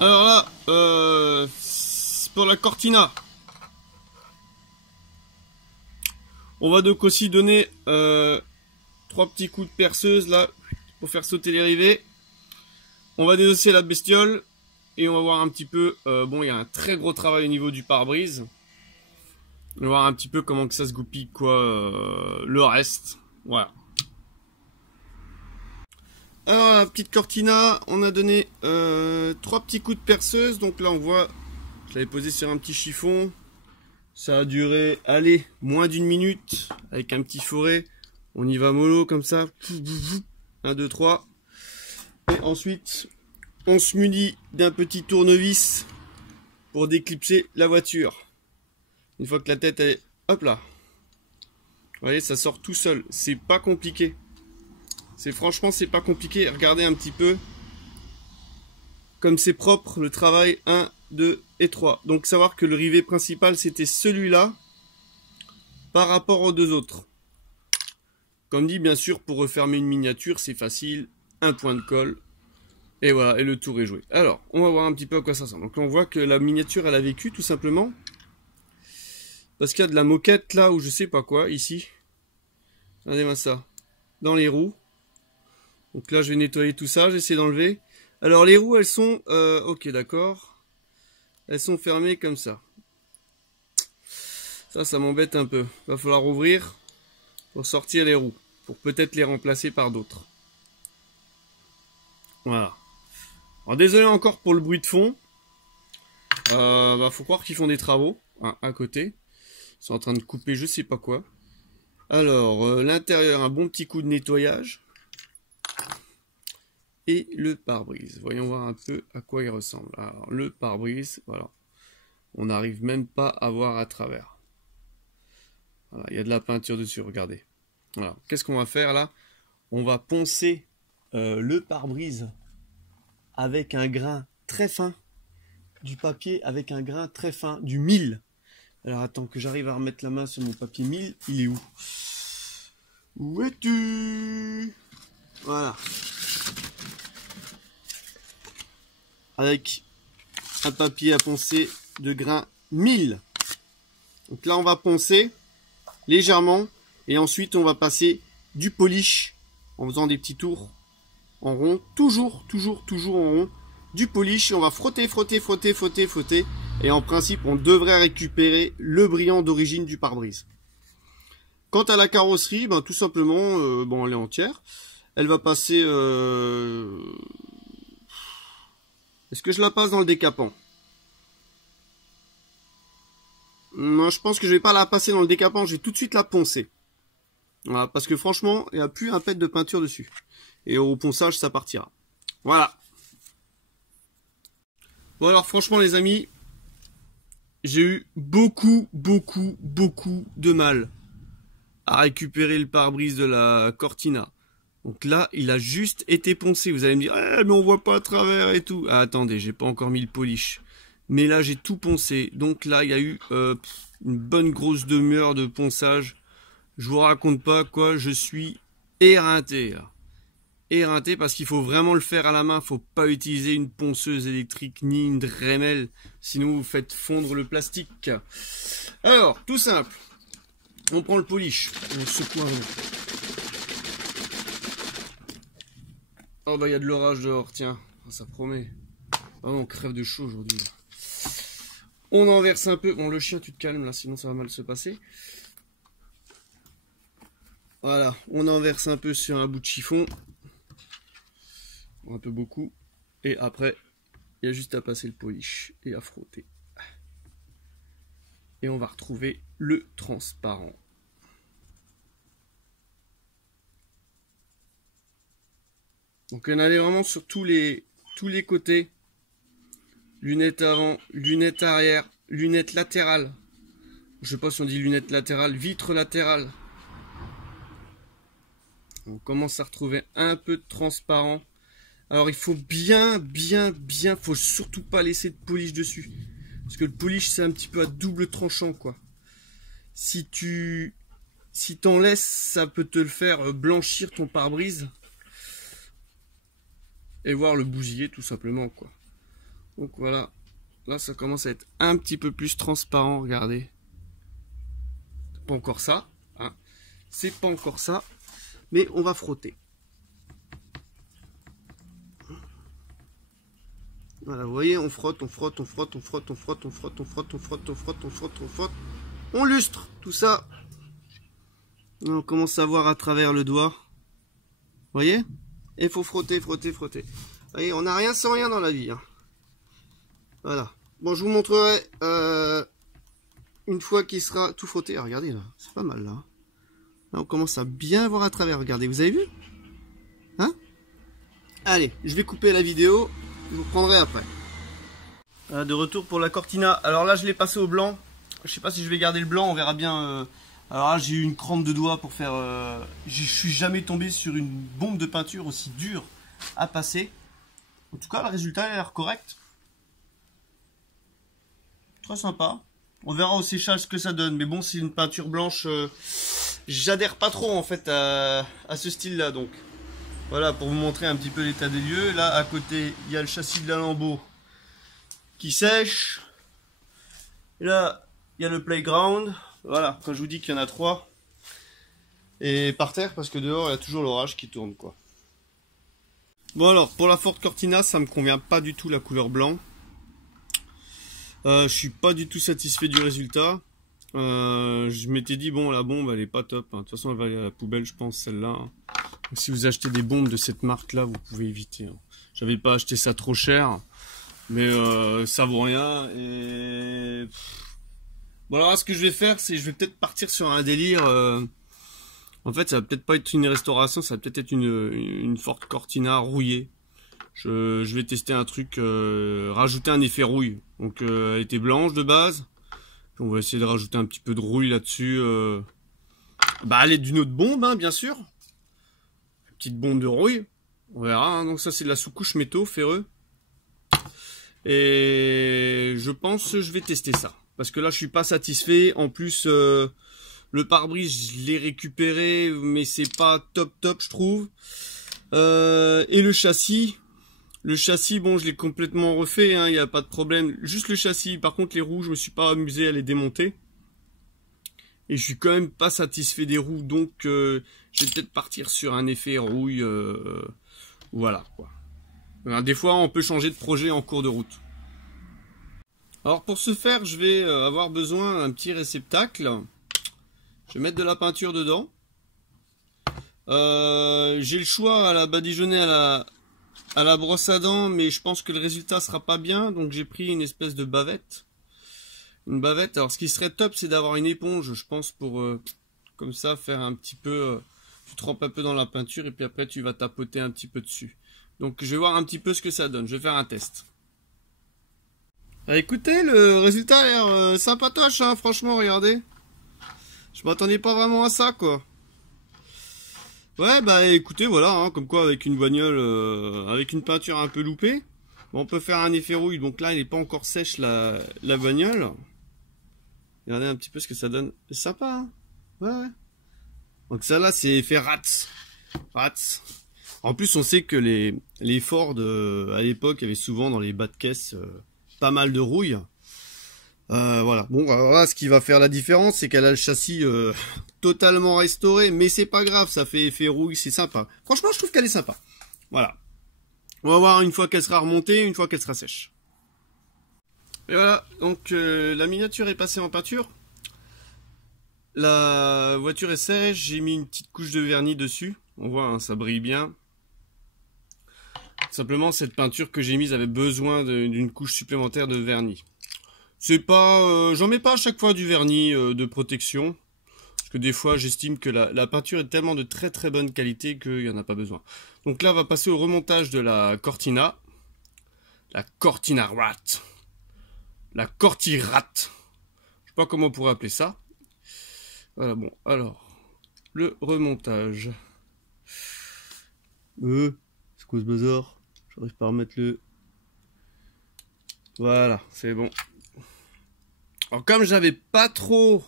Alors là, pour la Cortina, on va donc aussi donner 3 petits coups de perceuse là pour faire sauter les rivets. On va désosser la bestiole et on va voir un petit peu. Bon, il y a un très gros travail au niveau du pare-brise. On va voir un petit peu comment que ça se goupille quoi, le reste. Voilà. Alors la petite Cortina, on a donné 3 petits coups de perceuse. Donc là on voit, je l'avais posé sur un petit chiffon. Ça a duré, allez, moins d'1 minute avec un petit forêt. On y va mollo comme ça. 1, 2, 3. Et ensuite, on se munit d'un petit tournevis pour déclipser la voiture. Une fois que la tête est, hop là. Vous voyez, ça sort tout seul. C'est pas compliqué. Franchement, c'est pas compliqué. Regardez un petit peu comme c'est propre le travail 1, 2 et 3. Donc savoir que le rivet principal c'était celui-là par rapport aux deux autres. Comme dit, bien sûr, pour refermer une miniature, c'est facile. Un point de colle. Et voilà, et le tour est joué. Alors, on va voir un petit peu à quoi ça ressemble. Donc on voit que la miniature, elle a vécu tout simplement. Parce qu'il y a de la moquette là, ou je sais pas quoi, ici. Regardez-moi ça. Dans les roues. Donc là, je vais nettoyer tout ça, j'essaie d'enlever. Alors les roues, elles sont... ok, d'accord. Elles sont fermées comme ça. Ça m'embête un peu. Va falloir ouvrir pour sortir les roues. Pour peut-être les remplacer par d'autres. Voilà. Alors désolé encore pour le bruit de fond. Faut croire qu'ils font des travaux hein, à côté. Ils sont en train de couper je sais pas quoi. Alors l'intérieur, un bon petit coup de nettoyage. Et le pare-brise. Voyons voir un peu à quoi il ressemble. Alors le pare-brise, voilà. On n'arrive même pas à voir à travers. Voilà, il y a de la peinture dessus, regardez. Voilà. Qu'est-ce qu'on va faire là? On va poncer le pare-brise avec un grain très fin. Du papier avec un grain très fin, du 1000. Alors attends que j'arrive à remettre la main sur mon papier 1000. Il est où? Où es-tu? Voilà. Avec un papier à poncer de grain 1000. Donc là on va poncer légèrement et ensuite on va passer du polish en faisant des petits tours en rond, toujours en rond, du polish, on va frotter et en principe on devrait récupérer le brillant d'origine du pare-brise. Quant à la carrosserie, ben, tout simplement, bon elle est entière, elle va passer... Est-ce que je la passe dans le décapant? Non, je pense que je vais pas la passer dans le décapant, je vais tout de suite la poncer. Voilà, parce que franchement, il n'y a plus un pet de peinture dessus. Et au ponçage, ça partira. Voilà. Bon alors franchement les amis, j'ai eu beaucoup de mal à récupérer le pare-brise de la Cortina. Donc là, il a juste été poncé. Vous allez me dire, eh, mais on voit pas à travers et tout. Ah, attendez, j'ai pas encore mis le polish. Mais là, j'ai tout poncé. Donc là, il y a eu une bonne grosse demi-heure de ponçage. Je vous raconte pas quoi, je suis éreinté. Éreinté parce qu'il faut vraiment le faire à la main. Faut pas utiliser une ponceuse électrique ni une Dremel. Sinon, vous faites fondre le plastique. Alors, tout simple. On prend le polish. On secoue un peu. Oh bah il y a de l'orage dehors, tiens, ça promet. Ah on crève de chaud aujourd'hui. On en verse un peu. Bon le chien tu te calmes là, sinon ça va mal se passer. Voilà, on en verse un peu sur un bout de chiffon. Un peu beaucoup. Et après, il y a juste à passer le polish et à frotter. Et on va retrouver le transparent. Donc on allait vraiment sur tous les côtés. Lunettes avant, lunettes arrière, lunettes latérales. Je sais pas si on dit lunettes latérales, vitres latérales. On commence à retrouver un peu de transparent. Alors il faut bien, faut surtout pas laisser de polish dessus. Parce que le polish c'est un petit peu à double tranchant quoi. Si t'en laisses, ça peut te le faire blanchir ton pare-brise. Et voir le bousiller tout simplement quoi. Donc voilà, là ça commence à être un petit peu plus transparent, regardez. C'est pas encore ça, hein. C'est pas encore ça, mais on va frotter. Voilà, vous voyez, on frotte, on frotte, on frotte, on frotte, on frotte, on frotte, on frotte, on frotte, on frotte, on frotte, on frotte. On lustre tout ça. On commence à voir à travers le doigt. Vous voyez? Et il faut frotter, frotter, frotter. Vous voyez, on n'a rien sans rien dans la vie, hein. Voilà. Bon, je vous montrerai une fois qu'il sera tout frotté. Ah, regardez là, c'est pas mal là. Là, on commence à bien voir à travers. Regardez, vous avez vu? Hein? Allez, je vais couper la vidéo. Je vous reprendrai après. De retour pour la Cortina. Alors là, je l'ai passé au blanc. Je sais pas si je vais garder le blanc, on verra bien. Alors là, j'ai eu une crampe de doigt pour faire... je suis jamais tombé sur une bombe de peinture aussi dure à passer. En tout cas, le résultat a l'air correct. Très sympa. On verra au séchage ce que ça donne. Mais bon, c'est une peinture blanche. J'adhère pas trop en fait à ce style-là. Donc voilà, pour vous montrer un petit peu l'état des lieux. Là, à côté, il y a le châssis de la Lambeau qui sèche. Et là, il y a le playground. Voilà, quand je vous dis qu'il y en a 3. Et par terre, parce que dehors, il y a toujours l'orage qui tourne, quoi. Bon alors, pour la Ford Cortina, ça me convient pas du tout la couleur blanc. Je suis pas du tout satisfait du résultat. Je m'étais dit, bon, la bombe, elle est pas top, hein. De toute façon, elle va aller à la poubelle, je pense, celle-là. Si vous achetez des bombes de cette marque-là, vous pouvez éviter, hein. J'avais pas acheté ça trop cher. Mais ça vaut rien. Et... Bon alors là, ce que je vais faire, c'est je vais peut-être partir sur un délire. En fait, ça va peut-être pas être une restauration, ça va peut-être être une Ford Cortina rouillée. Je vais tester un truc, rajouter un effet rouille. Donc elle était blanche de base. Puis on va essayer de rajouter un petit peu de rouille là-dessus. Bah elle est d'une autre bombe, hein, bien sûr. Une petite bombe de rouille. On verra, hein. Donc ça c'est de la sous-couche métaux ferreux. Et je pense que je vais tester ça. Parce que là, je suis pas satisfait. En plus, le pare-brise, je l'ai récupéré, mais c'est pas top, je trouve. Et le châssis, bon, je l'ai complètement refait, hein, il n'y a pas de problème. Juste le châssis. Par contre, les roues, je me suis pas amusé à les démonter. Et je suis quand même pas satisfait des roues. Donc, je vais peut-être partir sur un effet rouille. Voilà, quoi. Alors, des fois, on peut changer de projet en cours de route. Alors pour ce faire, je vais avoir besoin d'un petit réceptacle. Je vais mettre de la peinture dedans. J'ai le choix à la badigeonner à la brosse à dents, mais je pense que le résultat sera pas bien, donc j'ai pris une espèce de bavette. Une bavette. Alors ce qui serait top, c'est d'avoir une éponge, je pense, pour comme ça faire un petit peu. Tu trempes un peu dans la peinture et puis après tu vas tapoter un petit peu dessus. Donc je vais voir un petit peu ce que ça donne. Je vais faire un test. Ah, écoutez, le résultat a l'air sympatoche, hein, franchement, regardez. Je m'attendais pas vraiment à ça, quoi. Ouais, bah écoutez, voilà, hein, comme quoi avec une bagnole, avec une peinture un peu loupée, on peut faire un effet rouille. Donc là, il n'est pas encore sèche la bagnole. Regardez un petit peu ce que ça donne. C'est sympa, hein. Ouais. Donc ça là, c'est effet rats. En plus, on sait que les Ford, à l'époque, avaient souvent dans les bas de caisse... pas mal de rouille. Voilà. Bon, alors là, ce qui va faire la différence, c'est qu'elle a le châssis totalement restauré, mais c'est pas grave, ça fait effet rouille, c'est sympa. Franchement, je trouve qu'elle est sympa. Voilà. On va voir une fois qu'elle sera remontée, une fois qu'elle sera sèche. Et voilà, donc la miniature est passée en peinture. La voiture est sèche, j'ai mis une petite couche de vernis dessus. On voit, hein, ça brille bien. Simplement, cette peinture que j'ai mise avait besoin d'une couche supplémentaire de vernis. C'est pas, j'en mets pas à chaque fois du vernis de protection, parce que des fois, j'estime que la peinture est tellement de très très bonne qualité qu'il n'y en a pas besoin. Donc là, on va passer au remontage de la Cortina, la Cortina Rat, la Corti-Rat. Je sais pas comment on pourrait appeler ça. Voilà, bon, alors le remontage. C'est quoi ce bazar? J'arrive pas à remettre le... Voilà, c'est bon. Alors comme j'avais pas trop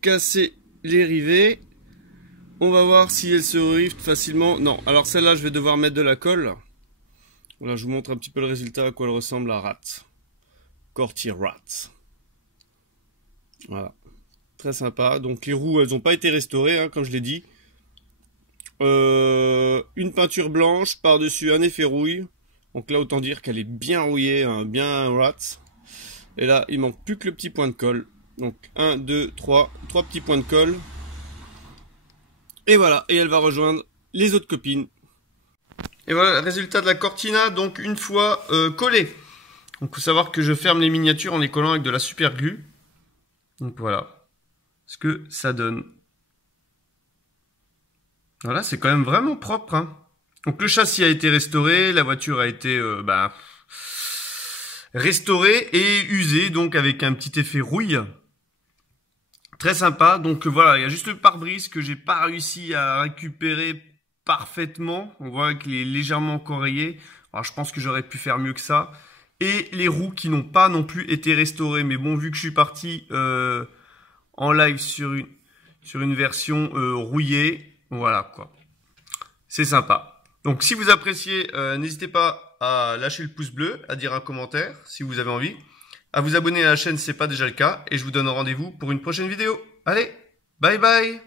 cassé les rivets, on va voir si elle se rift facilement. Non, alors celle-là je vais devoir mettre de la colle. Voilà, je vous montre un petit peu le résultat, à quoi elle ressemble la Rat. Corti Rat. Voilà. Très sympa. Donc les roues, elles n'ont pas été restaurées, hein, comme je l'ai dit. Une peinture blanche, par-dessus un effet rouille. Donc là, autant dire qu'elle est bien rouillée, hein, bien Rat. Et là, il manque plus que le petit point de colle. Donc 1, 2, 3 petits points de colle. Et voilà, et elle va rejoindre les autres copines. Et voilà le résultat de la Cortina, donc une fois collée. Donc il faut savoir que je ferme les miniatures en les collant avec de la super glue. Donc voilà ce que ça donne. Voilà, c'est quand même vraiment propre, hein. Donc le châssis a été restauré, la voiture a été restaurée et usée, donc avec un petit effet rouille. Très sympa. Donc voilà, il y a juste le pare-brise que j'ai pas réussi à récupérer parfaitement. On voit qu'il est légèrement encore rayé. Alors je pense que j'aurais pu faire mieux que ça. Et les roues qui n'ont pas non plus été restaurées. Mais bon, vu que je suis parti en live sur une version rouillée, voilà quoi. C'est sympa. Donc si vous appréciez, n'hésitez pas à lâcher le pouce bleu, à dire un commentaire si vous avez envie, à vous abonner à la chaîne si ce n'est pas déjà le cas, et je vous donne rendez-vous pour une prochaine vidéo. Allez, bye bye!